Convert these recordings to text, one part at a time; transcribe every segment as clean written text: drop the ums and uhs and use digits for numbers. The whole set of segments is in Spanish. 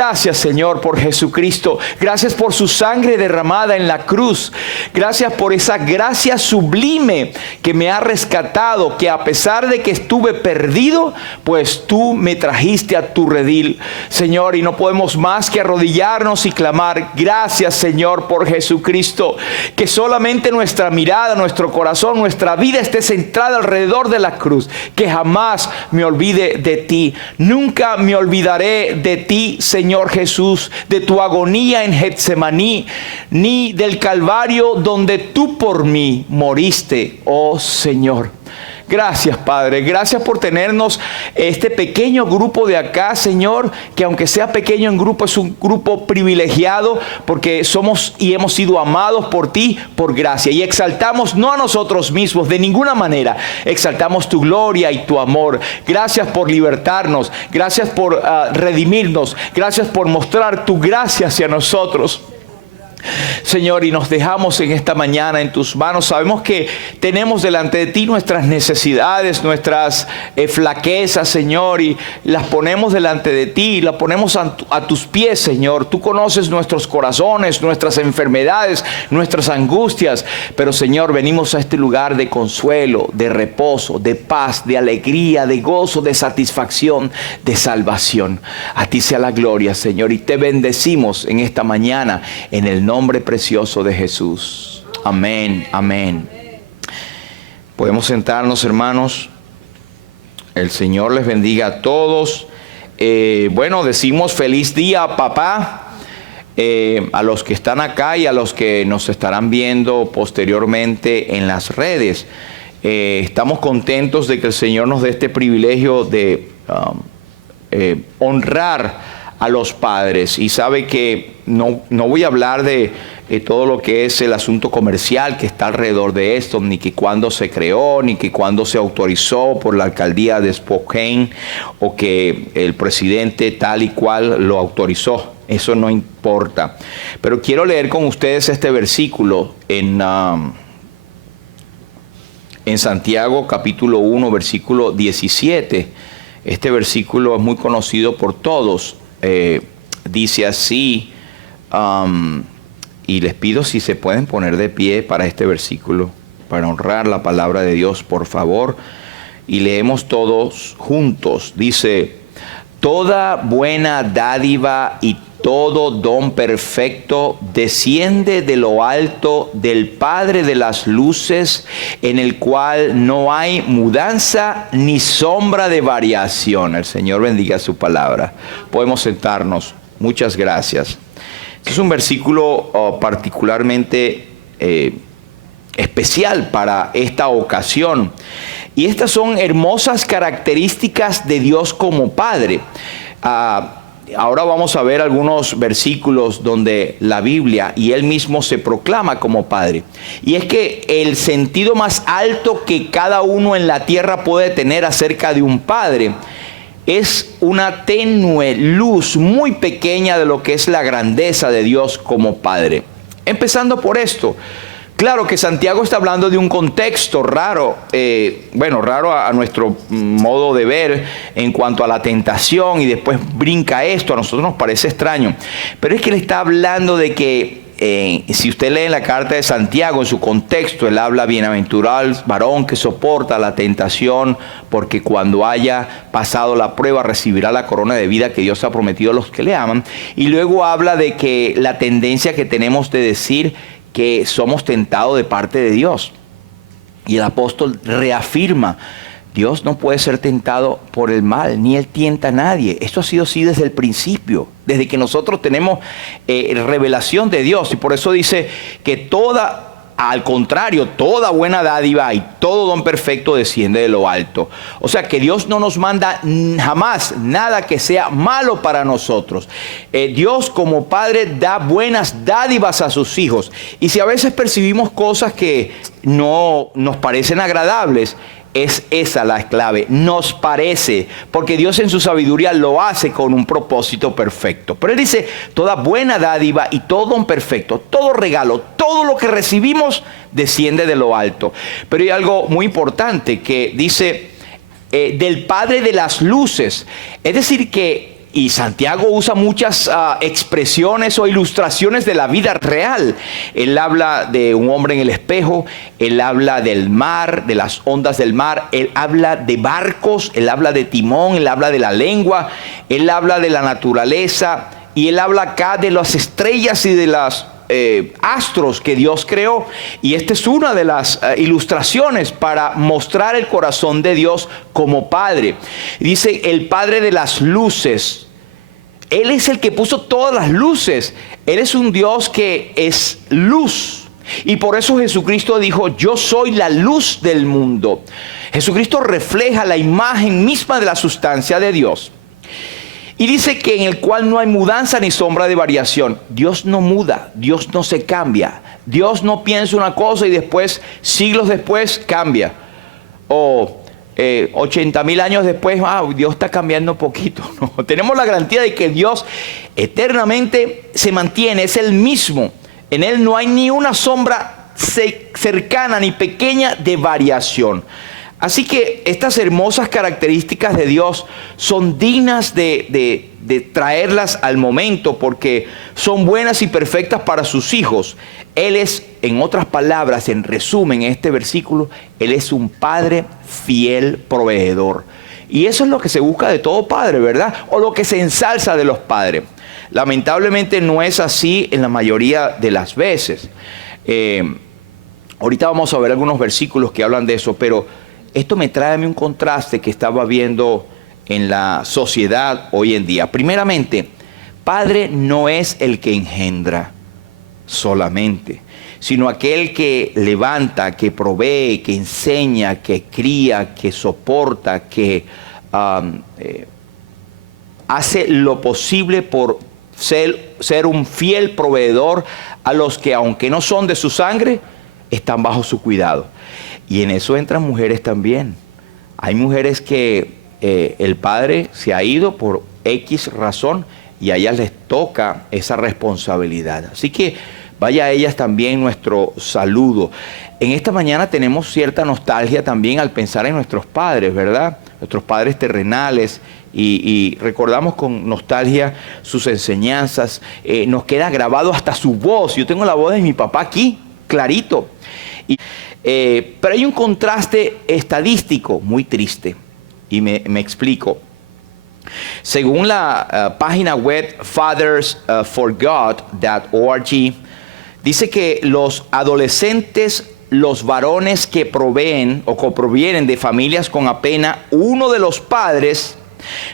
Gracias, Señor, por Jesucristo. Gracias por su sangre derramada en la cruz. Gracias por esa gracia sublime que me ha rescatado, que a pesar de que estuve perdido, pues tú me trajiste a tu redil, Señor, y no podemos más que arrodillarnos y clamar: gracias, Señor, por Jesucristo. Que solamente nuestra mirada, nuestro corazón, nuestra vida esté centrada alrededor de la cruz. Que jamás me olvide de ti. Nunca me olvidaré de ti, Señor Jesús, de tu agonía en Getsemaní, ni del Calvario donde tú por mí moriste, oh Señor. Gracias, Padre. Gracias por tenernos este pequeño grupo de acá, Señor, que aunque sea pequeño en grupo, es un grupo privilegiado porque somos y hemos sido amados por ti, por gracia. Y exaltamos no a nosotros mismos de ninguna manera, exaltamos tu gloria y tu amor. Gracias por libertarnos, gracias por redimirnos, gracias por mostrar tu gracia hacia nosotros, Señor, y nos dejamos en esta mañana en tus manos. Sabemos que tenemos delante de ti nuestras necesidades, nuestras flaquezas, Señor, y las ponemos delante de ti, las ponemos a tus pies, Señor. Tú conoces nuestros corazones, nuestras enfermedades, nuestras angustias, pero, Señor, venimos a este lugar de consuelo, de reposo, de paz, de alegría, de gozo, de satisfacción, de salvación. A ti sea la gloria, Señor, y te bendecimos en esta mañana en el nombre precioso de Jesús. Amén, amén. Podemos sentarnos, hermanos. El Señor les bendiga a todos. Bueno, decimos feliz día, papá, a los que están acá y a los que nos estarán viendo posteriormente en las redes. Estamos contentos de que el Señor nos dé este privilegio de honrar a los padres, y sabe que no voy a hablar de todo lo que es el asunto comercial que está alrededor de esto, ni que cuándo se creó, ni que cuándo se autorizó por la alcaldía de Spokane, o que el presidente tal y cual lo autorizó. Eso no importa. Pero quiero leer con ustedes este versículo en Santiago capítulo 1, versículo 17. Este versículo es muy conocido por todos. Dice así, y les pido si se pueden poner de pie para este versículo, para honrar la palabra de Dios, por favor, y leemos todos juntos. Dice: toda buena dádiva y todo don perfecto desciende de lo alto del Padre de las luces, en el cual no hay mudanza ni sombra de variación. El Señor bendiga su palabra. Podemos sentarnos. Muchas gracias. Este es un versículo particularmente especial para esta ocasión. Y estas son hermosas características de Dios como Padre. Ahora vamos a ver algunos versículos donde la Biblia y Él mismo se proclama como Padre. Y es que el sentido más alto que cada uno en la tierra puede tener acerca de un Padre es una tenue luz muy pequeña de lo que es la grandeza de Dios como Padre. Empezando por esto. Claro que Santiago está hablando de un contexto raro, raro a nuestro modo de ver en cuanto a la tentación, y después brinca esto, a nosotros nos parece extraño. Pero es que él está hablando de que, si usted lee la carta de Santiago en su contexto, él habla: bienaventurado el varón que soporta la tentación, porque cuando haya pasado la prueba recibirá la corona de vida que Dios ha prometido a los que le aman. Y luego habla de que la tendencia que tenemos de decir que somos tentados de parte de Dios. Y el apóstol reafirma: Dios no puede ser tentado por el mal, ni Él tienta a nadie. Esto ha sido así desde el principio, desde que nosotros tenemos revelación de Dios. Y por eso dice que al contrario, toda buena dádiva y todo don perfecto desciende de lo alto. O sea que Dios no nos manda jamás nada que sea malo para nosotros. Dios como Padre da buenas dádivas a sus hijos. Y si a veces percibimos cosas que no nos parecen agradables, es esa la clave. Nos parece, porque Dios en su sabiduría lo hace con un propósito perfecto. Pero Él dice: toda buena dádiva y todo don perfecto, todo regalo, todo lo que recibimos desciende de lo alto. Pero hay algo muy importante que dice: del Padre de las luces. Es decir, que Y Santiago usa muchas expresiones o ilustraciones de la vida real. Él habla de un hombre en el espejo, él habla del mar, de las ondas del mar, él habla de barcos, él habla de timón, él habla de la lengua, él habla de la naturaleza y él habla acá de las estrellas y de las astros que Dios creó. Y esta es una de las ilustraciones para mostrar el corazón de Dios como Padre. Dice el Padre de las luces. Él es el que puso todas las luces. Él es un Dios que es luz. Y por eso Jesucristo dijo: yo soy la luz del mundo. Jesucristo refleja la imagen misma de la sustancia de Dios. Y dice que en el cual no hay mudanza ni sombra de variación. Dios no muda, Dios no se cambia. Dios no piensa una cosa y después, siglos después, cambia. O 80,000 años después, Dios está cambiando un poquito. No, tenemos la garantía de que Dios eternamente se mantiene, es el mismo. En Él no hay ni una sombra cercana ni pequeña de variación. Así que estas hermosas características de Dios son dignas de traerlas al momento, porque son buenas y perfectas para sus hijos. Él es, en otras palabras, en resumen, en este versículo, Él es un Padre fiel proveedor. Y eso es lo que se busca de todo padre, ¿verdad? O lo que se ensalza de los padres. Lamentablemente no es así en la mayoría de las veces. Ahorita vamos a ver algunos versículos que hablan de eso, pero esto me trae a mí un contraste que estaba viendo en la sociedad hoy en día. Primeramente, Padre no es el que engendra solamente, sino aquel que levanta, que provee, que enseña, que cría, que soporta, que hace lo posible por ser un fiel proveedor a los que, aunque no son de su sangre, están bajo su cuidado. Y en eso entran mujeres también. Hay mujeres que el padre se ha ido por X razón y a ellas les toca esa responsabilidad. Así que vaya a ellas también nuestro saludo. En esta mañana tenemos cierta nostalgia también al pensar en nuestros padres, ¿verdad? Nuestros padres terrenales. Y recordamos con nostalgia sus enseñanzas. Nos queda grabado hasta su voz. Yo tengo la voz de mi papá aquí, clarito. Pero hay un contraste estadístico muy triste, y me explico. Según la página web fathersforgod.org, dice que los adolescentes, los varones que proveen o coprovienen de familias con apenas uno de los padres,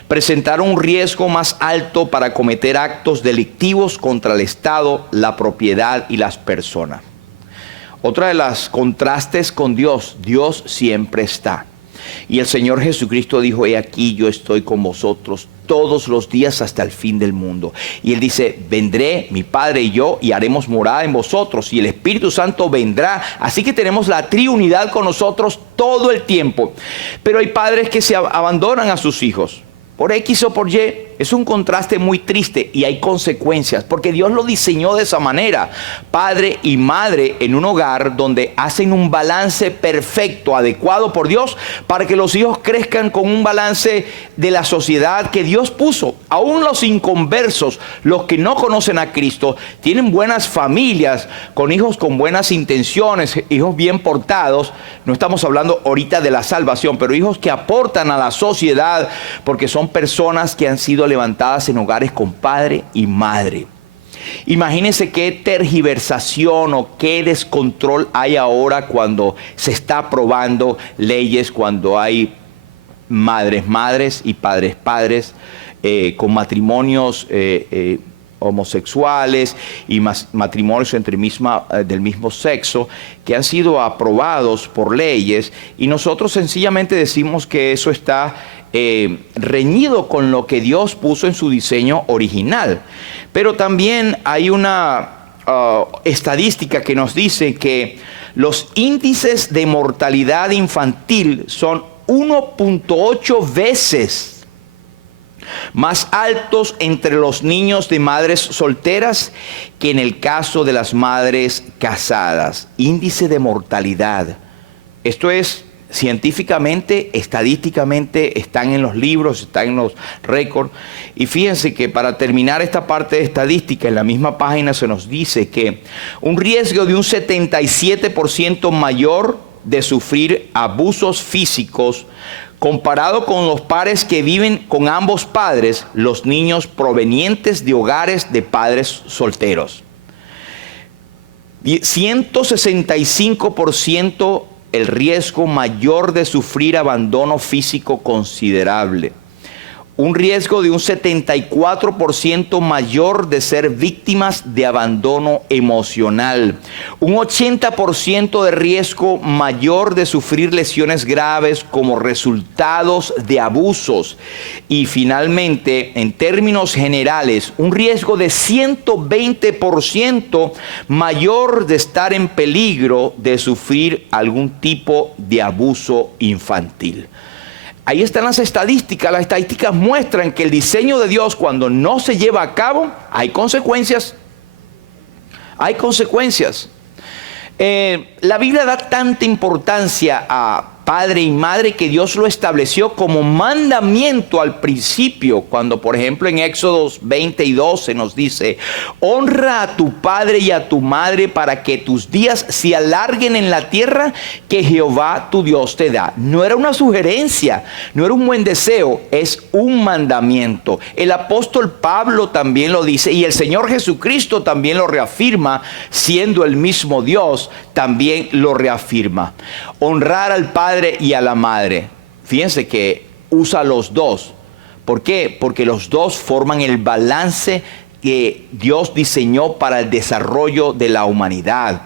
presentaron un riesgo más alto para cometer actos delictivos contra el Estado, la propiedad y las personas. Otra de las contrastes con Dios, Dios siempre está. Y el Señor Jesucristo dijo: he aquí, yo estoy con vosotros todos los días hasta el fin del mundo. Y Él dice: vendré, mi Padre y yo, y haremos morada en vosotros, y el Espíritu Santo vendrá. Así que tenemos la triunidad con nosotros todo el tiempo. Pero hay padres que se abandonan a sus hijos por X o por Y. Es un contraste muy triste y hay consecuencias, porque Dios lo diseñó de esa manera. Padre y madre en un hogar donde hacen un balance perfecto, adecuado por Dios, para que los hijos crezcan con un balance de la sociedad que Dios puso. Aún los inconversos, los que no conocen a Cristo, tienen buenas familias, con hijos con buenas intenciones, hijos bien portados. No estamos hablando ahorita de la salvación, pero hijos que aportan a la sociedad, porque son personas que han sido levantadas en hogares con padre y madre. Imagínense qué tergiversación o qué descontrol hay ahora cuando se está aprobando leyes, cuando hay madres y padres con matrimonios homosexuales y matrimonios entre del mismo sexo que han sido aprobados por leyes, y nosotros sencillamente decimos que eso está reñido con lo que Dios puso en su diseño original. Pero también hay una estadística que nos dice que los índices de mortalidad infantil son 1.8 veces más altos entre los niños de madres solteras que en el caso de las madres casadas. Índice de mortalidad. Esto es científicamente, estadísticamente, están en los libros, están en los récords. Y fíjense que para terminar esta parte de estadística, en la misma página se nos dice que un riesgo de un 77% mayor de sufrir abusos físicos comparado con los pares que viven con ambos padres, los niños provenientes de hogares de padres solteros. 165% el riesgo mayor de sufrir abandono físico considerable. Un riesgo de un 74% mayor de ser víctimas de abandono emocional. Un 80% de riesgo mayor de sufrir lesiones graves como resultados de abusos. Y finalmente, en términos generales, un riesgo de 120% mayor de estar en peligro de sufrir algún tipo de abuso infantil. Ahí están las estadísticas. Las estadísticas muestran que el diseño de Dios, cuando no se lleva a cabo, hay consecuencias. Hay consecuencias. La Biblia da tanta importancia a padre y madre que Dios lo estableció como mandamiento al principio, cuando por ejemplo en Éxodos 20 y 12 nos dice: honra a tu padre y a tu madre para que tus días se alarguen en la tierra que Jehová tu Dios te da. No era una sugerencia, no era un buen deseo, es un mandamiento. El apóstol Pablo también lo dice y el Señor Jesucristo también lo reafirma, siendo el mismo Dios, también lo reafirma. Honrar al padre y a la madre. Fíjense que usa los dos. ¿Por qué? Porque los dos forman el balance que Dios diseñó para el desarrollo de la humanidad.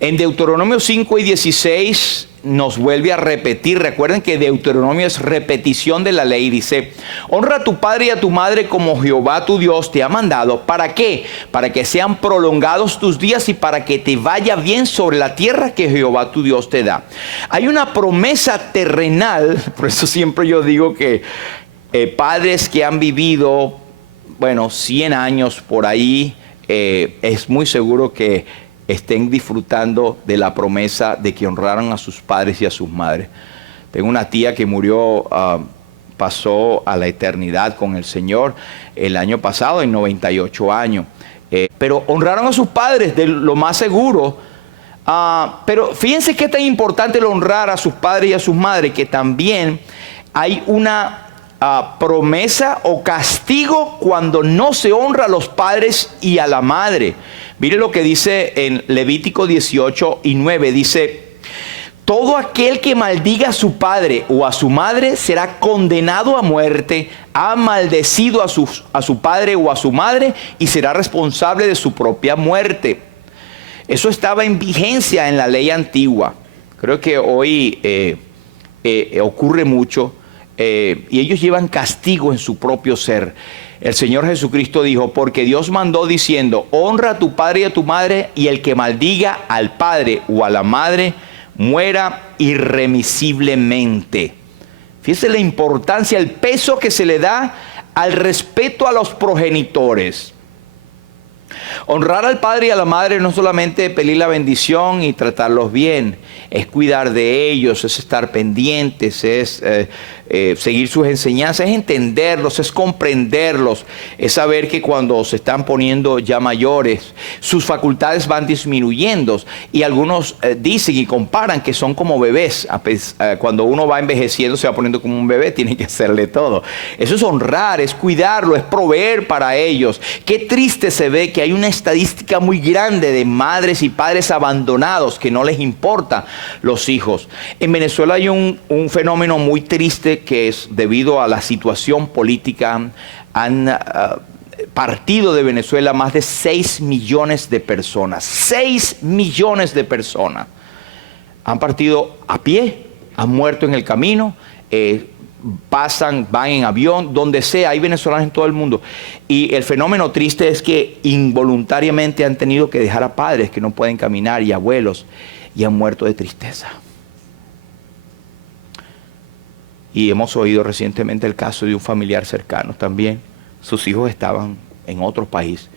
En Deuteronomio 5 y 16 nos vuelve a repetir. Recuerden que Deuteronomio es repetición de la ley. Dice: honra a tu padre y a tu madre como Jehová tu Dios te ha mandado. ¿Para qué? Para que sean prolongados tus días y para que te vaya bien sobre la tierra que Jehová tu Dios te da. Hay una promesa terrenal. Por eso siempre yo digo que padres que han vivido, 100 años por ahí, es muy seguro que estén disfrutando de la promesa de que honraron a sus padres y a sus madres. Tengo una tía que murió, pasó a la eternidad con el Señor el año pasado, en 98 años. Pero honraron a sus padres, de lo más seguro. Pero fíjense qué tan importante el honrar a sus padres y a sus madres, que también hay una promesa o castigo cuando no se honra a los padres y a la madre. Mire lo que dice en Levítico 18 y 9. Dice: todo aquel que maldiga a su padre o a su madre será condenado a muerte. Ha maldecido a su padre o a su madre y será responsable de su propia muerte. Eso estaba en vigencia en la ley antigua. Creo que hoy ocurre mucho. Y ellos llevan castigo en su propio ser. El Señor Jesucristo dijo: porque Dios mandó diciendo: honra a tu padre y a tu madre, y el que maldiga al padre o a la madre muera irremisiblemente. Fíjense la importancia, el peso que se le da al respeto a los progenitores. Honrar al padre y a la madre no es solamente pedir la bendición y tratarlos bien, es cuidar de ellos, es estar pendientes, es seguir sus enseñanzas, es entenderlos, es comprenderlos, es saber que cuando se están poniendo ya mayores, sus facultades van disminuyendo, y algunos dicen y comparan que son como bebés. Cuando uno va envejeciendo, se va poniendo como un bebé, tiene que hacerle todo. Eso es honrar, es cuidarlo, es proveer para ellos. Qué triste se ve que hay una estadística muy grande de madres y padres abandonados, que no les importa los hijos. En Venezuela hay un fenómeno muy triste, que es debido a la situación política. Han partido de Venezuela más de 6 millones de personas. 6 millones de personas han partido a pie, han muerto en el camino, van en avión, donde sea. Hay venezolanos en todo el mundo. Y el fenómeno triste es que involuntariamente han tenido que dejar a padres que no pueden caminar y abuelos, y han muerto de tristeza. Y hemos oído recientemente el caso de un familiar cercano también. Sus hijos estaban en otro país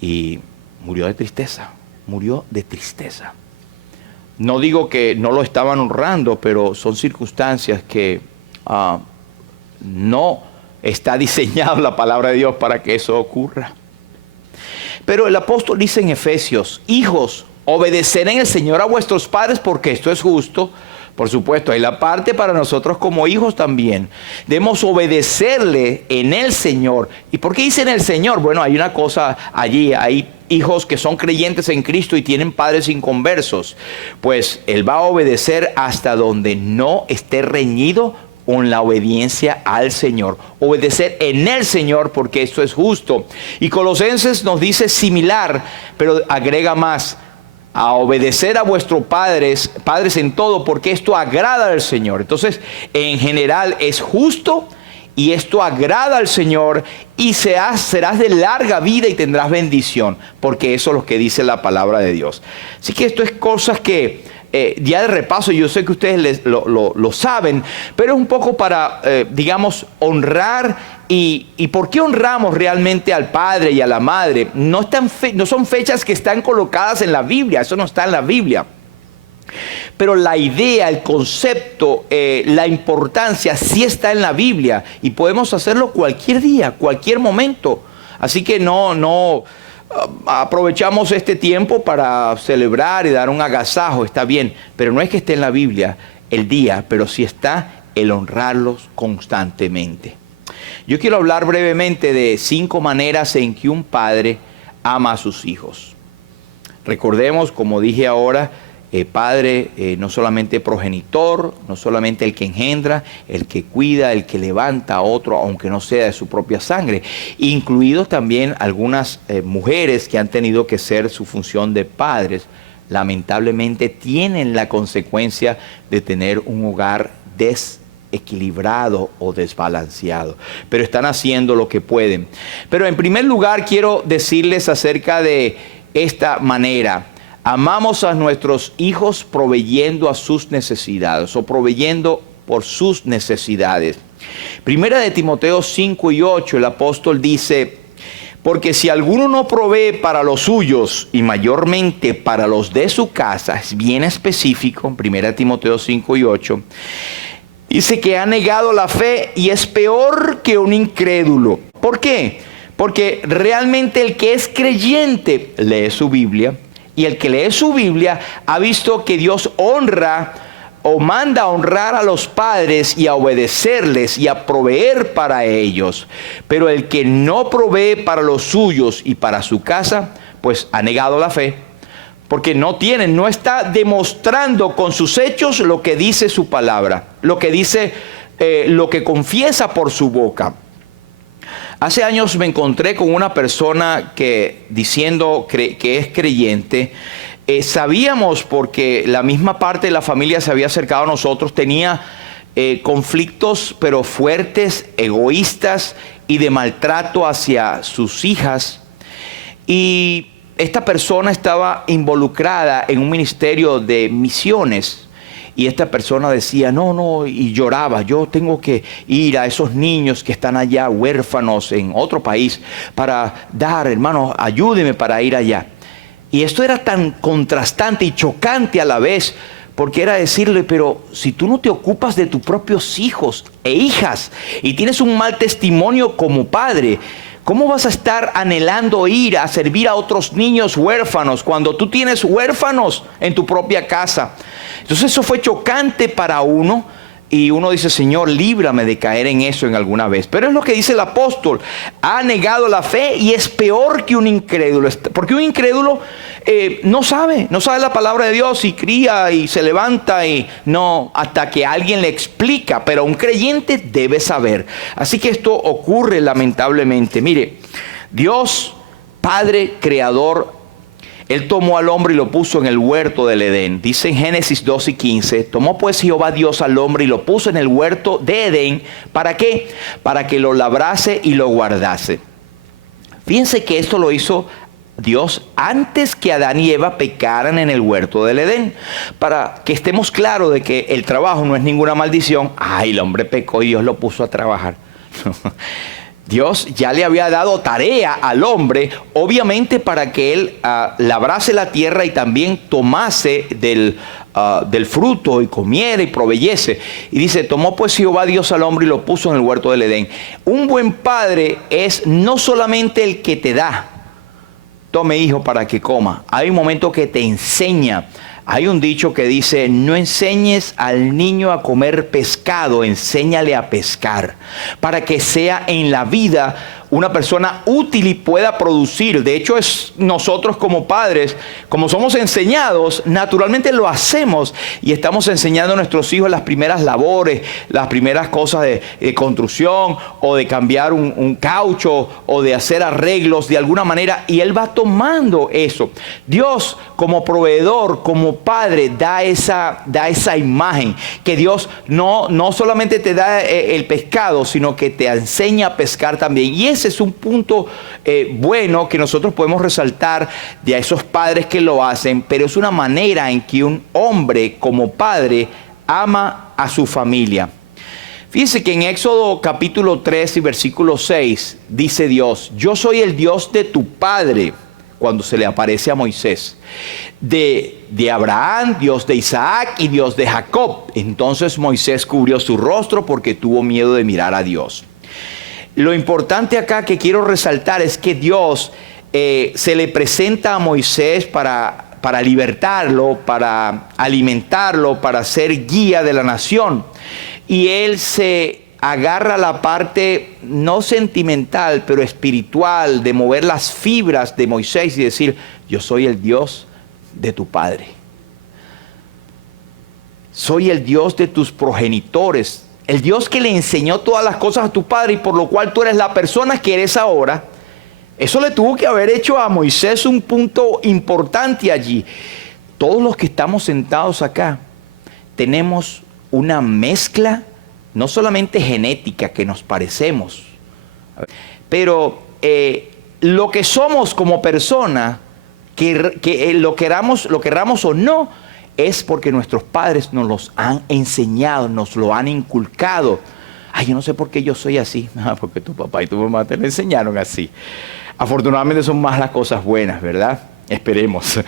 y murió de tristeza. Murió de tristeza. No digo que no lo estaban honrando, pero son circunstancias que no está diseñada la palabra de Dios para que eso ocurra. Pero el apóstol dice en Efesios: hijos, obedeced en el Señor a vuestros padres, porque esto es justo. Por supuesto, hay la parte para nosotros como hijos también. Debemos obedecerle en el Señor. ¿Y por qué dice en el Señor? Bueno, hay una cosa allí. Hay hijos que son creyentes en Cristo y tienen padres inconversos. Pues Él va a obedecer hasta donde no esté reñido con la obediencia al Señor. Obedecer en el Señor, porque esto es justo. Y Colosenses nos dice similar, pero agrega más: a obedecer a vuestros padres en todo, porque esto agrada al Señor. Entonces, en general es justo y esto agrada al Señor, y serás de larga vida y tendrás bendición, porque eso es lo que dice la palabra de Dios. Así que esto es cosas que ya de repaso, yo sé que ustedes lo saben, pero es un poco para, digamos, honrar. ¿Y por qué honramos realmente al padre y a la madre? No son fechas que están colocadas en la Biblia, eso no está en la Biblia. Pero la idea, el concepto, la importancia sí está en la Biblia, y podemos hacerlo cualquier día, cualquier momento. Así que no aprovechamos este tiempo para celebrar y dar un agasajo, está bien, pero no es que esté en la Biblia el día, pero sí está el honrarlos constantemente. Yo quiero hablar brevemente de 5 maneras en que un padre ama a sus hijos. Recordemos, como dije ahora, padre no solamente progenitor, no solamente el que engendra, el que cuida, el que levanta a otro, aunque no sea de su propia sangre. Incluidos también algunas mujeres que han tenido que ser su función de padres. Lamentablemente tienen la consecuencia de tener un hogar desequilibrado o desbalanceado, pero están haciendo lo que pueden. Pero en primer lugar quiero decirles acerca de esta manera: amamos a nuestros hijos proveyendo a sus necesidades, o proveyendo por sus necesidades. Primera de Timoteo 5 y 8, el apóstol dice: porque si alguno no provee para los suyos, y mayormente para los de su casa, es bien específico, Primera de Timoteo 5 y 8, dice que ha negado la fe y es peor que un incrédulo. ¿Por qué? Porque realmente el que es creyente lee su Biblia, y el que lee su Biblia ha visto que Dios honra o manda a honrar a los padres y a obedecerles y a proveer para ellos. Pero el que no provee para los suyos y para su casa, pues ha negado la fe. Porque no está demostrando con sus hechos lo que dice su palabra, lo que dice, lo que confiesa por su boca. Hace años me encontré con una persona que, diciendo que es creyente, sabíamos, porque la misma parte de la familia se había acercado a nosotros, tenía conflictos pero fuertes, egoístas y de maltrato hacia sus hijas. Y esta persona estaba involucrada en un ministerio de misiones. Y esta persona decía, no, y lloraba: yo tengo que ir a esos niños que están allá, huérfanos en otro país, para dar, hermano, ayúdeme para ir allá. Y esto era tan contrastante y chocante a la vez, porque era decirle: pero si tú no te ocupas de tus propios hijos e hijas, y tienes un mal testimonio como padre, ¿cómo vas a estar anhelando ir a servir a otros niños huérfanos cuando tú tienes huérfanos en tu propia casa? Entonces eso fue chocante para uno, y uno dice: Señor, líbrame de caer en eso en alguna vez. Pero es lo que dice el apóstol: ha negado la fe y es peor que un incrédulo. Porque un incrédulo no sabe la palabra de Dios, y cría y se levanta y no, hasta que alguien le explica. Pero un creyente debe saber. Así que esto ocurre lamentablemente. Mire, Dios, Padre Creador, Él tomó al hombre y lo puso en el huerto del Edén. Dice en Génesis 2 y 15, tomó pues Jehová Dios al hombre y lo puso en el huerto de Edén. ¿Para qué? Para que lo labrase y lo guardase. Fíjense que esto lo hizo Dios antes que Adán y Eva pecaran en el huerto del Edén. Para que estemos claros de que el trabajo no es ninguna maldición. Ay, el hombre pecó y Dios lo puso a trabajar. Dios ya le había dado tarea al hombre, obviamente para que él labrase la tierra y también tomase del del fruto y comiera y proveyese. Y dice, tomó pues Jehová Dios al hombre y lo puso en el huerto del Edén. Un buen padre es no solamente el que te da, tome hijo para que coma. Hay un momento que te enseña. Hay un dicho que dice, no enseñes al niño a comer pescado, enséñale a pescar, para que sea en la vida una persona útil y pueda producir. De hecho, es nosotros como padres, como somos enseñados, naturalmente lo hacemos y estamos enseñando a nuestros hijos las primeras labores, las primeras cosas de construcción o de cambiar un caucho o de hacer arreglos de alguna manera, y él va tomando eso. Dios como proveedor, como padre, da esa imagen, que Dios no solamente te da el pescado, sino que te enseña a pescar también. Y ese es un punto bueno que nosotros podemos resaltar de esos padres que lo hacen, pero es una manera en que un hombre como padre ama a su familia. Fíjense que en Éxodo capítulo 3 y versículo 6 dice Dios, yo soy el Dios de tu padre, cuando se le aparece a Moisés, de Abraham, Dios de Isaac y Dios de Jacob. Entonces Moisés cubrió su rostro porque tuvo miedo de mirar a Dios. Lo importante acá que quiero resaltar es que Dios se le presenta a Moisés para libertarlo, para alimentarlo, para ser guía de la nación. Y él se agarra la parte no sentimental, pero espiritual, de mover las fibras de Moisés y decir, yo soy el Dios de tu padre. Soy el Dios de tus progenitores. El Dios que le enseñó todas las cosas a tu padre y por lo cual tú eres la persona que eres ahora. Eso le tuvo que haber hecho a Moisés un punto importante allí. Todos los que estamos sentados acá tenemos una mezcla, no solamente genética, que nos parecemos, pero lo que somos como persona, que lo queramos o no, es porque nuestros padres nos los han enseñado, nos lo han inculcado. Ay, yo no sé por qué yo soy así. Porque tu papá y tu mamá te lo enseñaron así. Afortunadamente son más las cosas buenas, ¿verdad? Esperemos.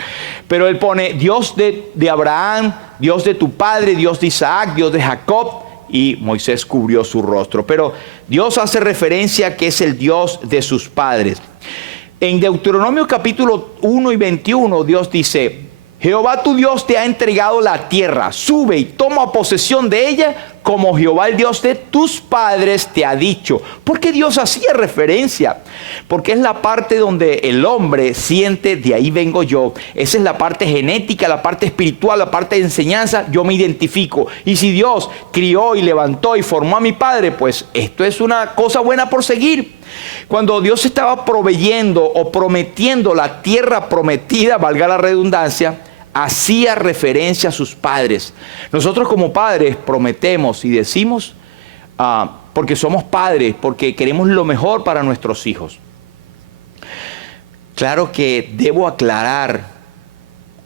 Pero él pone Dios de Abraham, Dios de tu padre, Dios de Isaac, Dios de Jacob. Y Moisés cubrió su rostro. Pero Dios hace referencia a que es el Dios de sus padres. En Deuteronomio capítulo 1 y 21, Dios dice, Jehová tu Dios te ha entregado la tierra, sube y toma posesión de ella, como Jehová el Dios de tus padres te ha dicho. ¿Por qué Dios hacía referencia? Porque es la parte donde el hombre siente, de ahí vengo yo. Esa es la parte genética, la parte espiritual, la parte de enseñanza, yo me identifico. Y si Dios crió y levantó y formó a mi padre, pues esto es una cosa buena por seguir. Cuando Dios estaba proveyendo o prometiendo la tierra prometida, valga la redundancia, hacía referencia a sus padres. Nosotros como padres prometemos y decimos, porque somos padres, porque queremos lo mejor para nuestros hijos. Claro que debo aclarar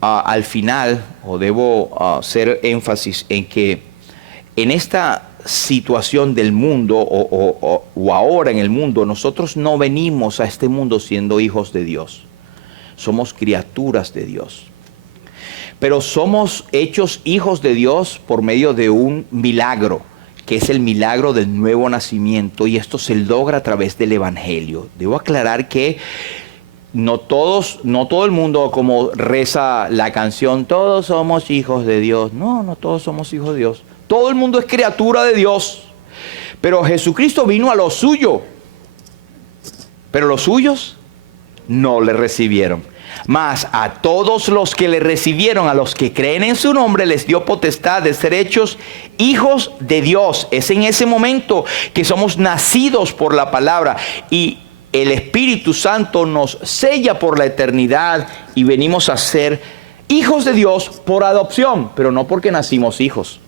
al final, o debo hacer énfasis en que en esta situación del mundo o ahora en el mundo, nosotros no venimos a este mundo siendo hijos de Dios. Somos criaturas de Dios. Pero somos hechos hijos de Dios por medio de un milagro, que es el milagro del nuevo nacimiento, y esto se logra a través del Evangelio. Debo aclarar que no todo el mundo, como reza la canción, todos somos hijos de Dios. No todos somos hijos de Dios. Todo el mundo es criatura de Dios. Pero Jesucristo vino a lo suyo, pero los suyos no le recibieron. Mas a todos los que le recibieron, a los que creen en su nombre, les dio potestad de ser hechos hijos de Dios. Es en ese momento que somos nacidos por la palabra y el Espíritu Santo nos sella por la eternidad y venimos a ser hijos de Dios por adopción, pero no porque nacimos hijos.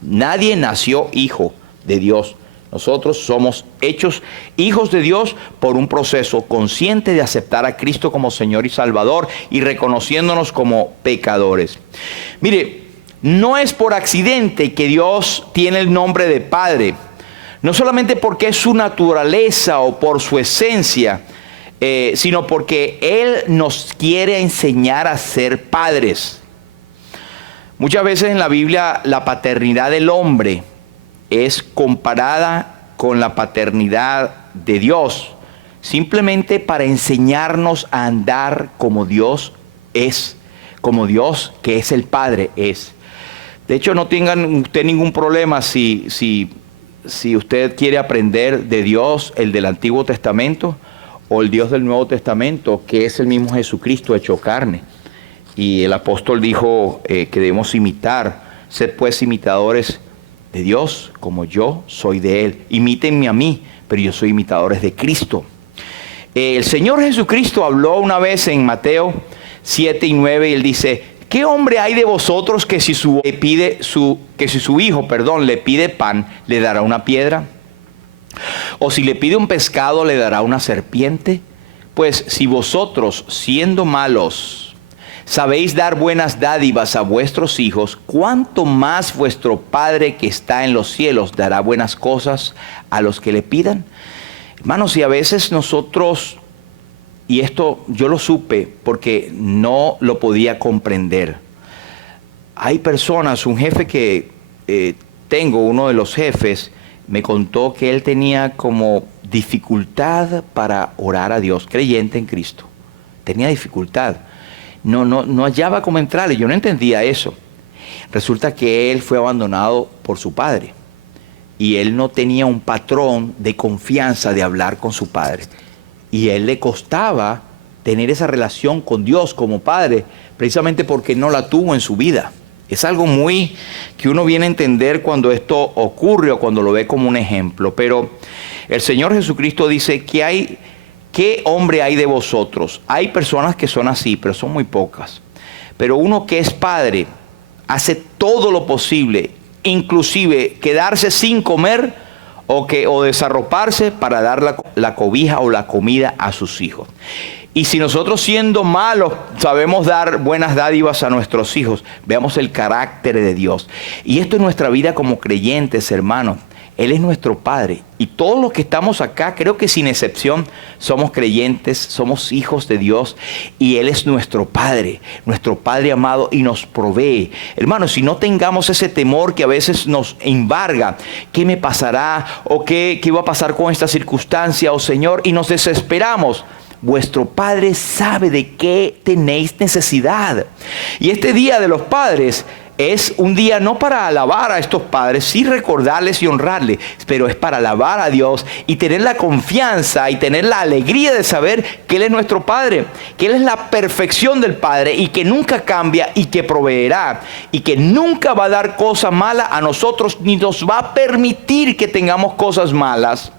Nadie nació hijo de Dios. Nosotros somos hechos hijos de Dios por un proceso consciente de aceptar a Cristo como Señor y Salvador y reconociéndonos como pecadores. Mire, no es por accidente que Dios tiene el nombre de Padre. No solamente porque es su naturaleza o por su esencia, sino porque Él nos quiere enseñar a ser padres. Muchas veces en la Biblia la paternidad del hombre es comparada con la paternidad de Dios, simplemente para enseñarnos a andar como Dios es, como Dios que es el Padre es. De hecho, no tengan usted ningún problema si usted quiere aprender de Dios, el del Antiguo Testamento, o el Dios del Nuevo Testamento, que es el mismo Jesucristo hecho carne. Y el apóstol dijo que debemos imitar, sed pues imitadores de Dios, como yo soy de Él. Imítenme a mí, pero yo soy imitadores de Cristo. El Señor Jesucristo habló una vez en Mateo 7 y 9, y Él dice: ¿qué hombre hay de vosotros que si su hijo le pide pan, le dará una piedra? ¿O si le pide un pescado, le dará una serpiente? Pues si vosotros, siendo malos, sabéis dar buenas dádivas a vuestros hijos, ¿cuánto más vuestro Padre que está en los cielos dará buenas cosas a los que le pidan? Hermanos, y a veces nosotros, y esto yo lo supe porque no lo podía comprender. Hay personas, un jefe que tengo, uno de los jefes, me contó que él tenía como dificultad para orar a Dios, creyente en Cristo. Tenía dificultad. No hallaba cómo entrarle, yo no entendía eso. Resulta que él fue abandonado por su padre y él no tenía un patrón de confianza de hablar con su padre. Y a él le costaba tener esa relación con Dios como padre, precisamente porque no la tuvo en su vida. Es algo muy que uno viene a entender cuando esto ocurre o cuando lo ve como un ejemplo. Pero el Señor Jesucristo dice que ¿qué hombre hay de vosotros? Hay personas que son así, pero son muy pocas. Pero uno que es padre hace todo lo posible, inclusive quedarse sin comer o desarroparse para dar la cobija o la comida a sus hijos. Y si nosotros, siendo malos, sabemos dar buenas dádivas a nuestros hijos, veamos el carácter de Dios. Y esto es nuestra vida como creyentes, hermanos. Él es nuestro Padre. Y todos los que estamos acá, creo que sin excepción, somos creyentes, somos hijos de Dios. Y Él es nuestro Padre amado, y nos provee. Hermanos, si no tengamos ese temor que a veces nos embarga, ¿qué me pasará? ¿O qué va a pasar con esta circunstancia? Oh Señor, y nos desesperamos. Vuestro Padre sabe de qué tenéis necesidad. Y este Día de los Padres es un día no para alabar a estos padres, sí recordarles y honrarles, pero es para alabar a Dios y tener la confianza y tener la alegría de saber que Él es nuestro Padre, que Él es la perfección del Padre y que nunca cambia y que proveerá y que nunca va a dar cosa mala a nosotros ni nos va a permitir que tengamos cosas malas,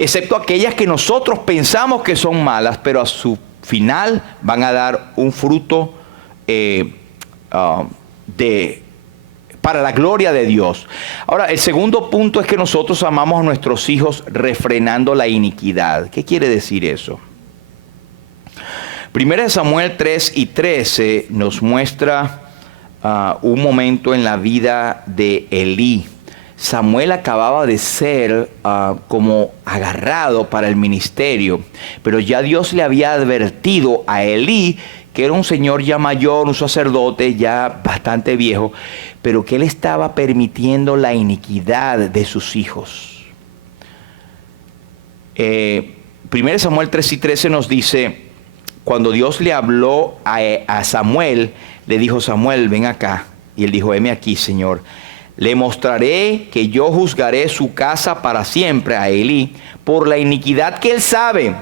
excepto aquellas que nosotros pensamos que son malas, pero a su final van a dar un fruto para la gloria de Dios. Ahora, el segundo punto es que nosotros amamos a nuestros hijos refrenando la iniquidad. ¿Qué quiere decir eso? 1 Samuel 3 y 13 nos muestra un momento en la vida de Elí. Samuel acababa de ser como agarrado para el ministerio, pero ya Dios le había advertido a Elí, que era un señor ya mayor, un sacerdote ya bastante viejo, pero que él estaba permitiendo la iniquidad de sus hijos. 1 Samuel 3 y 13 nos dice, cuando Dios le habló a Samuel, le dijo: Samuel, ven acá. Y él dijo: heme aquí, Señor. Le mostraré que yo juzgaré su casa para siempre a Elí por la iniquidad que él sabe,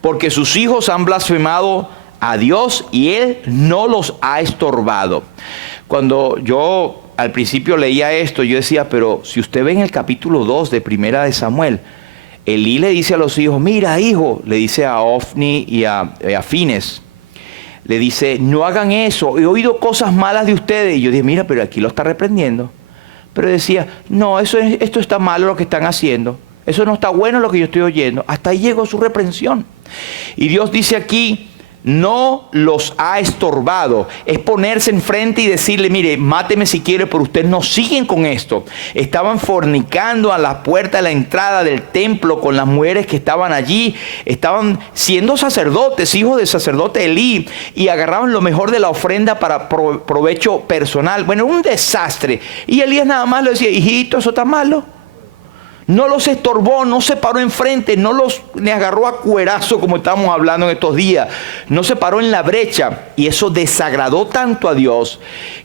porque sus hijos han blasfemado a Dios y él no los ha estorbado. Cuando yo al principio leía esto, yo decía, pero si usted ve en el capítulo 2 de Primera de Samuel, Elí le dice a los hijos: mira, hijo, le dice a Ofni y a Fines, le dice: no hagan eso, he oído cosas malas de ustedes. Y yo dije: mira, pero aquí lo está reprendiendo. Pero decía: no, esto está malo lo que están haciendo. Eso no está bueno lo que yo estoy oyendo. Hasta ahí llegó su reprensión. Y Dios dice aquí: no los ha estorbado. Es ponerse enfrente y decirle, mire, máteme si quiere, pero ustedes no siguen con esto. Estaban fornicando a la puerta de la entrada del templo con las mujeres que estaban allí. Estaban siendo sacerdotes, hijos del sacerdote Elí, y agarraban lo mejor de la ofrenda para provecho personal. Bueno, un desastre. Y Elías nada más le decía, hijito, eso está malo. No los estorbó, no se paró enfrente, no los le agarró a cuerazo como estamos hablando en estos días. No se paró en la brecha. Y eso desagradó tanto a Dios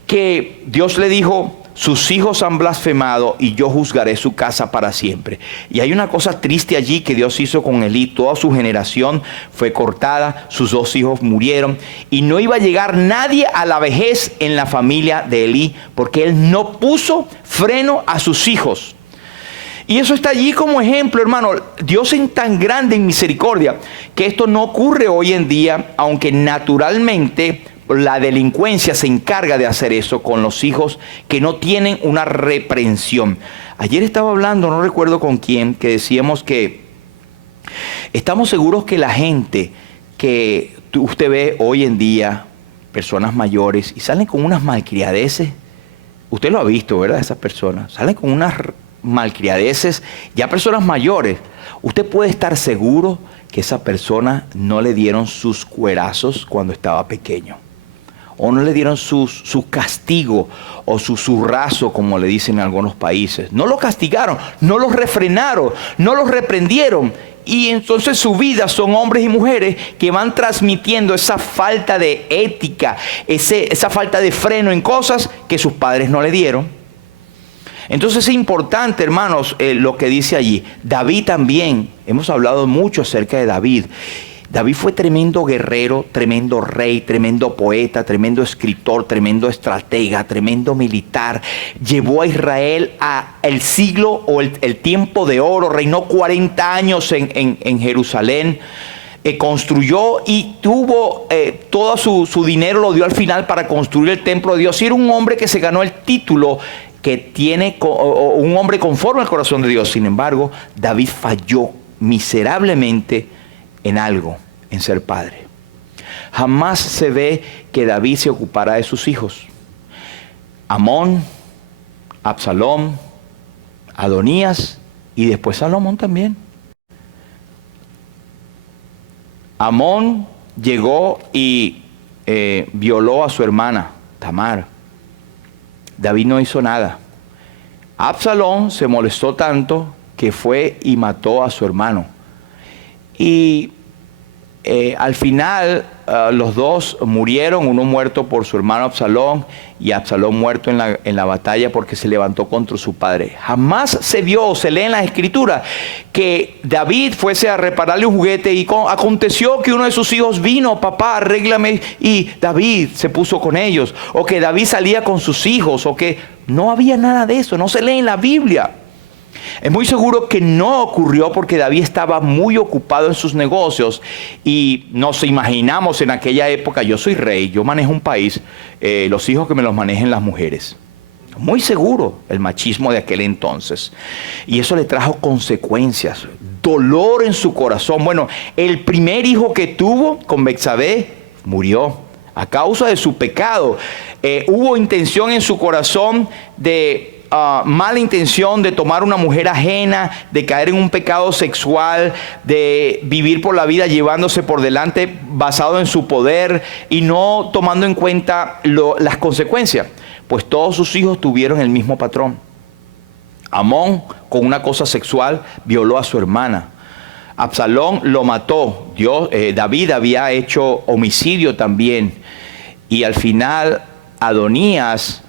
que Dios le dijo, sus hijos han blasfemado y yo juzgaré su casa para siempre. Y hay una cosa triste allí que Dios hizo con Elí. Toda su generación fue cortada, sus 2 hijos murieron y no iba a llegar nadie a la vejez en la familia de Elí porque él no puso freno a sus hijos. Y eso está allí como ejemplo, hermano. Dios es tan grande en misericordia que esto no ocurre hoy en día, aunque naturalmente la delincuencia se encarga de hacer eso con los hijos que no tienen una reprensión. Ayer estaba hablando, no recuerdo con quién, que decíamos que estamos seguros que la gente que usted ve hoy en día, personas mayores, y salen con unas malcriadeces. Usted lo ha visto, ¿verdad? Esas personas salen con unas malcriadeces, ya personas mayores. Usted puede estar seguro que esa persona no le dieron sus cuerazos cuando estaba pequeño, o no le dieron su castigo o su zurrazo, como le dicen en algunos países. No lo castigaron, no los refrenaron, no los reprendieron. Y entonces su vida son hombres y mujeres que van transmitiendo esa falta de ética, esa falta de freno en cosas que sus padres no le dieron. Entonces es importante, hermanos, lo que dice allí. David también, hemos hablado mucho acerca de David. David fue tremendo guerrero, tremendo rey, tremendo poeta, tremendo escritor, tremendo estratega, tremendo militar. Llevó a Israel al siglo o el tiempo de oro. Reinó 40 años en Jerusalén. Construyó y tuvo todo su dinero, lo dio al final para construir el templo de Dios. Y era un hombre que se ganó el título que tiene un hombre conforme al corazón de Dios. Sin embargo, David falló miserablemente en algo, en ser padre. Jamás se ve que David se ocupara de sus hijos. Amón, Absalón, Adonías y después Salomón también. Amón llegó y violó a su hermana Tamar. David no hizo nada. Absalón se molestó tanto que fue y mató a su hermano. Y al final los dos murieron, uno muerto por su hermano Absalón y Absalón muerto en la batalla porque se levantó contra su padre. Jamás se vio o se lee en las escrituras que David fuese a repararle un juguete y aconteció que uno de sus hijos vino, papá, arréglame, y David se puso con ellos, o que David salía con sus hijos, o que no había nada de eso, no se lee en la Biblia. Es muy seguro que no ocurrió porque David estaba muy ocupado en sus negocios y nos imaginamos en aquella época, yo soy rey, yo manejo un país, los hijos que me los manejen las mujeres. Muy seguro el machismo de aquel entonces. Y eso le trajo consecuencias, dolor en su corazón. Bueno, el primer hijo que tuvo con Betsabé murió a causa de su pecado. Hubo intención en su corazón de mala intención de tomar una mujer ajena, de caer en un pecado sexual, de vivir por la vida llevándose por delante basado en su poder y no tomando en cuenta las consecuencias. Pues todos sus hijos tuvieron el mismo patrón. Amón, con una cosa sexual, violó a su hermana. Absalón lo mató. David había hecho homicidio también. Y al final Adonías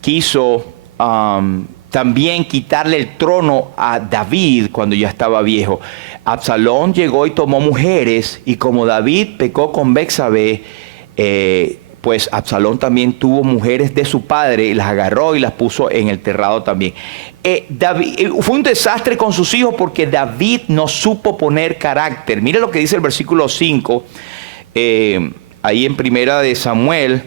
quiso también quitarle el trono a David cuando ya estaba viejo. Absalón llegó y tomó mujeres, y como David pecó con Betsabé, pues Absalón también tuvo mujeres de su padre y las agarró y las puso en el terrado también. Fue un desastre con sus hijos porque David no supo poner carácter. Mire lo que dice el versículo 5, ahí en Primera de Samuel.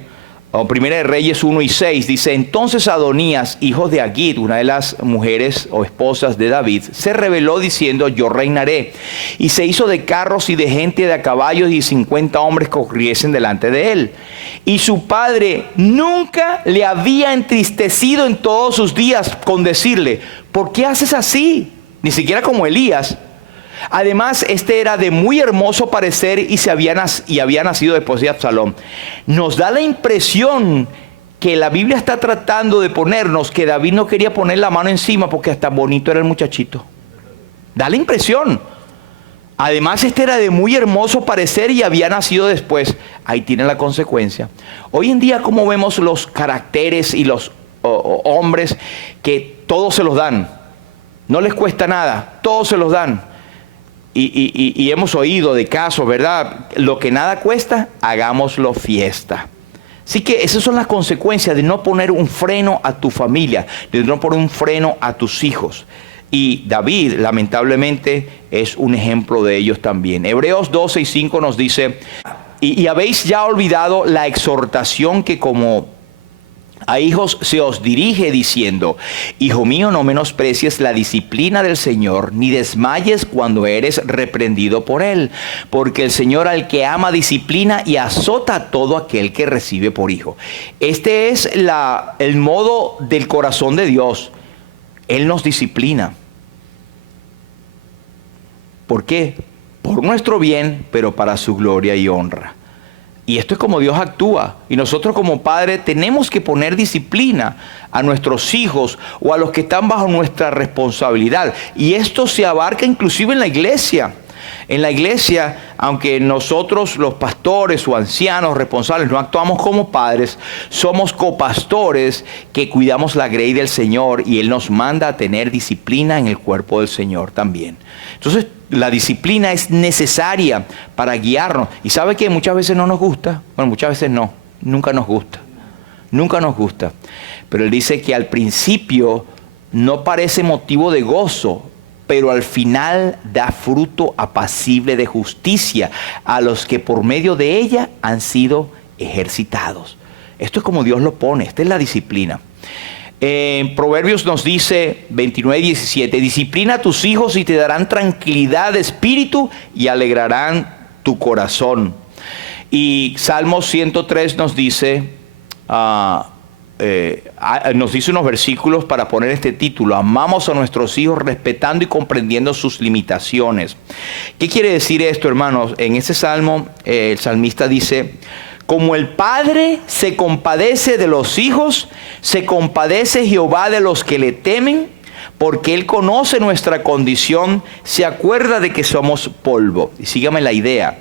O Primera de Reyes 1:6 dice: entonces Adonías, hijo de Agit, una de las mujeres o esposas de David, se rebeló diciendo: yo reinaré. Y se hizo de carros y de gente de a caballos y 50 hombres que corriesen delante de él. Y su padre nunca le había entristecido en todos sus días con decirle: ¿por qué haces así? Ni siquiera como Elías. Además, este era de muy hermoso parecer y había nacido después de Absalón. Nos da la impresión que la Biblia está tratando de ponernos que David no quería poner la mano encima porque hasta bonito era el muchachito. Da la impresión. Además, este era de muy hermoso parecer y había nacido después. Ahí tiene la consecuencia. Hoy en día, ¿cómo vemos los caracteres y los hombres que todos se los dan? No les cuesta nada, todos se los dan. Y hemos oído de casos, ¿verdad? Lo que nada cuesta, hagámoslo fiesta. Así que esas son las consecuencias de no poner un freno a tu familia, de no poner un freno a tus hijos. Y David, lamentablemente, es un ejemplo de ellos también. Hebreos 12:5 nos dice: y habéis ya olvidado la exhortación que como a hijos se os dirige diciendo: hijo mío, no menosprecies la disciplina del Señor, ni desmayes cuando eres reprendido por Él. Porque el Señor al que ama disciplina y azota a todo aquel que recibe por hijo. Este es el modo del corazón de Dios. Él nos disciplina. ¿Por qué? Por nuestro bien, pero para su gloria y honra. Y esto es como Dios actúa. Y nosotros como padres tenemos que poner disciplina a nuestros hijos o a los que están bajo nuestra responsabilidad. Y esto se abarca inclusive en la iglesia. En la iglesia, aunque nosotros los pastores o ancianos responsables no actuamos como padres, somos copastores que cuidamos la grey del Señor y Él nos manda a tener disciplina en el cuerpo del Señor también. Entonces, la disciplina es necesaria para guiarnos. ¿Y sabe que muchas veces no nos gusta? Bueno, muchas veces no, nunca nos gusta. Nunca nos gusta. Pero Él dice que al principio no parece motivo de gozo, pero al final da fruto apacible de justicia a los que por medio de ella han sido ejercitados. Esto es como Dios lo pone, esta es la disciplina. Proverbios nos dice 29:17: disciplina a tus hijos y te darán tranquilidad de espíritu y alegrarán tu corazón. Y Salmos 103 nos dice, unos versículos para poner este título: amamos a nuestros hijos respetando y comprendiendo sus limitaciones. ¿Qué quiere decir esto, hermanos? En ese salmo, el salmista dice: como el Padre se compadece de los hijos, se compadece Jehová de los que le temen, porque Él conoce nuestra condición, se acuerda de que somos polvo. Y sígame la idea.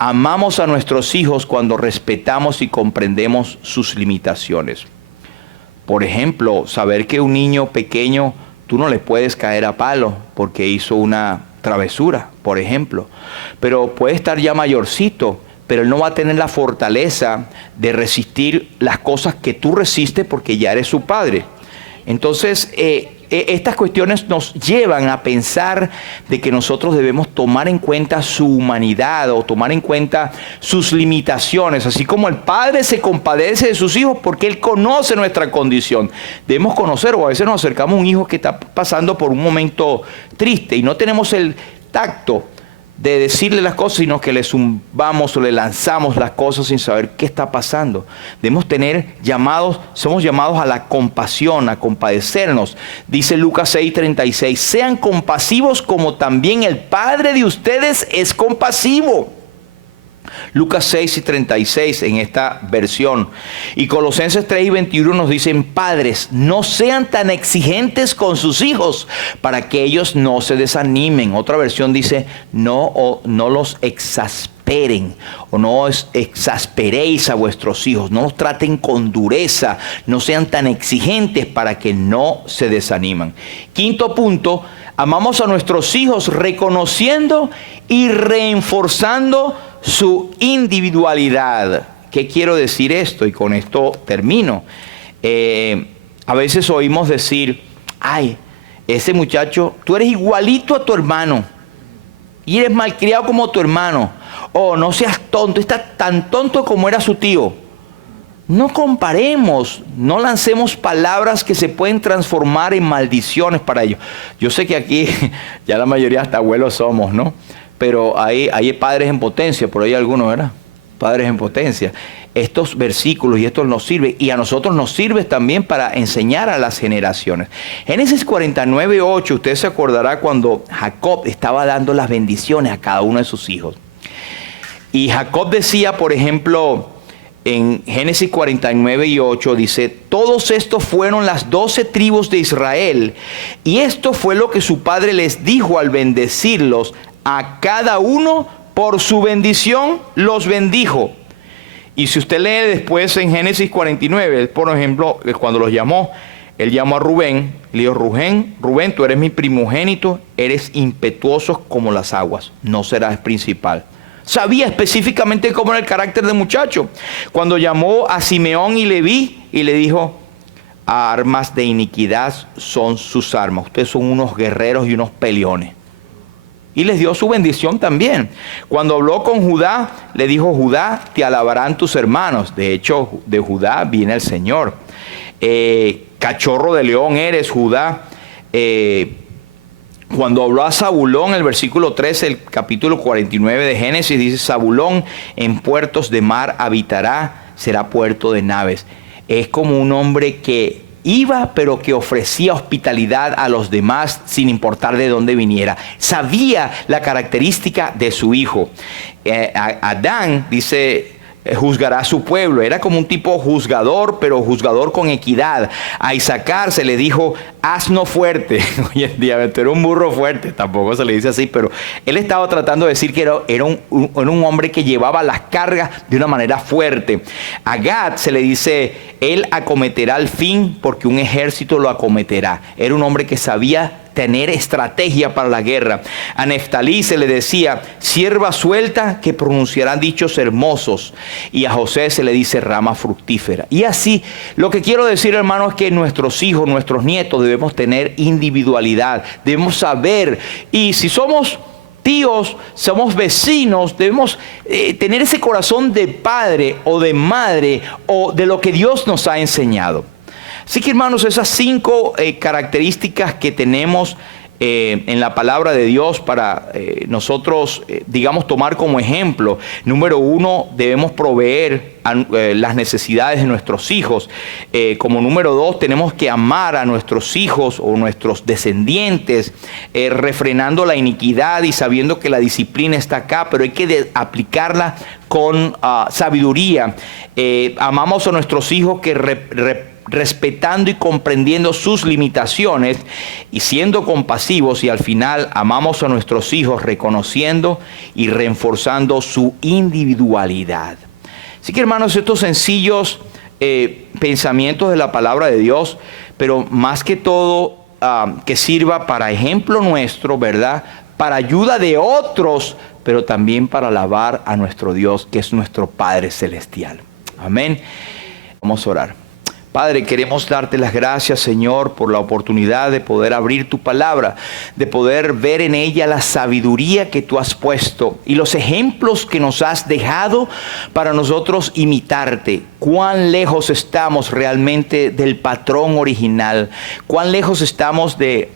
Amamos a nuestros hijos cuando respetamos y comprendemos sus limitaciones. Por ejemplo, saber que un niño pequeño, tú no le puedes caer a palo porque hizo una travesura, por ejemplo. Pero puede estar ya mayorcito, pero él no va a tener la fortaleza de resistir las cosas que tú resistes porque ya eres su padre. Entonces, estas cuestiones nos llevan a pensar de que nosotros debemos tomar en cuenta su humanidad o tomar en cuenta sus limitaciones, así como el Padre se compadece de sus hijos porque Él conoce nuestra condición. Debemos conocer, o a veces nos acercamos a un hijo que está pasando por un momento triste y no tenemos el tacto de decirle las cosas, sino que le zumbamos o le lanzamos las cosas sin saber qué está pasando. Debemos somos llamados a la compasión, a compadecernos. Dice Lucas 6:36, sean compasivos como también el Padre de ustedes es compasivo. Lucas 6:36 en esta versión. Y Colosenses 3:21 nos dicen: padres, no sean tan exigentes con sus hijos para que ellos no se desanimen. Otra versión dice: no los exasperen o no exasperéis a vuestros hijos, no los traten con dureza, no sean tan exigentes para que no se desanimen. Quinto punto: amamos a nuestros hijos reconociendo y reforzando su individualidad. ¿Qué quiero decir esto? Y con esto termino. A veces oímos decir: ay, ese muchacho, tú eres igualito a tu hermano y eres malcriado como tu hermano. Oh, no seas tonto, estás tan tonto como era su tío. no comparemos, no lancemos palabras que se pueden transformar en maldiciones para ellos. Yo sé que aquí ya la mayoría hasta abuelos somos, ¿no? Pero hay padres en potencia, por ahí algunos, ¿verdad? Padres en potencia. Estos versículos y estos nos sirven, y a nosotros nos sirve también para enseñar a las generaciones. Génesis 49:8, usted se acordará cuando Jacob estaba dando las bendiciones a cada uno de sus hijos. Y Jacob decía, por ejemplo, en Génesis 49:8, dice: todos estos fueron las 12 tribus de Israel, y esto fue lo que su padre les dijo al bendecirlos. A cada uno por su bendición los bendijo. Y si usted lee después en Génesis 49, por ejemplo, cuando los llamó, él llamó a Rubén, le dijo: Rubén, tú eres mi primogénito, eres impetuoso como las aguas, no serás principal. Sabía específicamente cómo era el carácter del muchacho. Cuando llamó a Simeón y Leví y le dijo: armas de iniquidad son sus armas, ustedes son unos guerreros y unos peleones. Y les dio su bendición también. Cuando habló con Judá, le dijo: Judá, te alabarán tus hermanos. De hecho, de Judá viene el Señor. Cachorro de león eres, Judá. Cuando habló a Zabulón, el versículo 13, el capítulo 49 de Génesis, dice: Zabulón en puertos de mar habitará, será puerto de naves. Es como un hombre que iba, pero que ofrecía hospitalidad a los demás sin importar de dónde viniera. Sabía la característica de su hijo. Adán, dice, juzgará a su pueblo. Era como un tipo juzgador, pero juzgador con equidad. A Isaacar se le dijo: asno fuerte. Hoy en día, era un burro fuerte, tampoco se le dice así, pero él estaba tratando de decir que era un hombre que llevaba las cargas de una manera fuerte. A Gad se le dice: él acometerá al fin, porque un ejército lo acometerá. Era un hombre que sabía tener estrategia para la guerra. A Neftalí se le decía: sierva suelta que pronunciarán dichos hermosos. Y a José se le dice: rama fructífera. Y así, lo que quiero decir, hermano, es que nuestros hijos, nuestros nietos, debemos tener individualidad, debemos saber. Y si somos tíos, somos vecinos, debemos tener ese corazón de padre o de madre, o de lo que Dios nos ha enseñado. Así que, hermanos, esas 5 características que tenemos en la palabra de Dios para nosotros, digamos, tomar como ejemplo. Número 1, debemos proveer las necesidades de nuestros hijos. Como número 2, tenemos que amar a nuestros hijos o nuestros descendientes, refrenando la iniquidad y sabiendo que la disciplina está acá, pero hay que aplicarla con sabiduría. Amamos a nuestros hijos respetando y comprendiendo sus limitaciones y siendo compasivos, y al final amamos a nuestros hijos reconociendo y reforzando su individualidad. Así que, hermanos, estos sencillos pensamientos de la palabra de Dios, pero más que todo que sirva para ejemplo nuestro, ¿verdad? Para ayuda de otros, pero también para alabar a nuestro Dios, que es nuestro Padre Celestial. Amén. Vamos a orar. Padre, queremos darte las gracias, Señor, por la oportunidad de poder abrir tu palabra, de poder ver en ella la sabiduría que tú has puesto y los ejemplos que nos has dejado para nosotros imitarte. Cuán lejos estamos realmente del patrón original, cuán lejos estamos de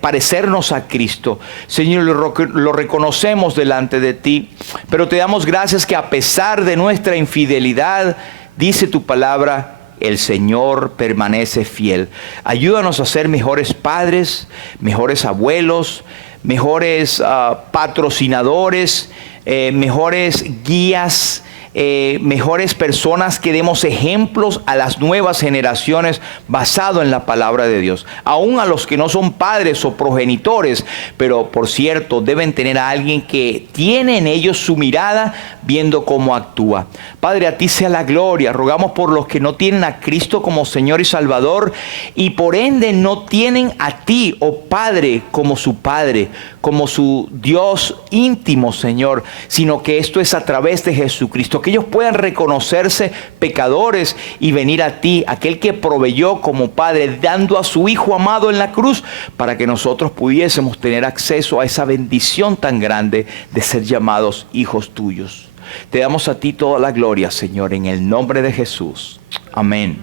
parecernos a Cristo. Señor, lo reconocemos delante de ti, pero te damos gracias que a pesar de nuestra infidelidad, dice tu palabra, el Señor permanece fiel. Ayúdanos a ser mejores padres, mejores abuelos, mejores patrocinadores, mejores guías, mejores personas que demos ejemplos a las nuevas generaciones basado en la palabra de Dios. Aún a los que no son padres o progenitores, pero por cierto deben tener a alguien que tiene en ellos su mirada viendo cómo actúa. Padre, a ti sea la gloria. Rogamos por los que no tienen a Cristo como Señor y Salvador y por ende no tienen a ti, oh Padre, como su Padre, como su Dios íntimo, Señor, sino que esto es a través de Jesucristo. Cristo, que ellos puedan reconocerse pecadores y venir a ti, aquel que proveyó como Padre, dando a su Hijo amado en la cruz, para que nosotros pudiésemos tener acceso a esa bendición tan grande de ser llamados hijos tuyos. Te damos a ti toda la gloria, Señor, en el nombre de Jesús. Amén.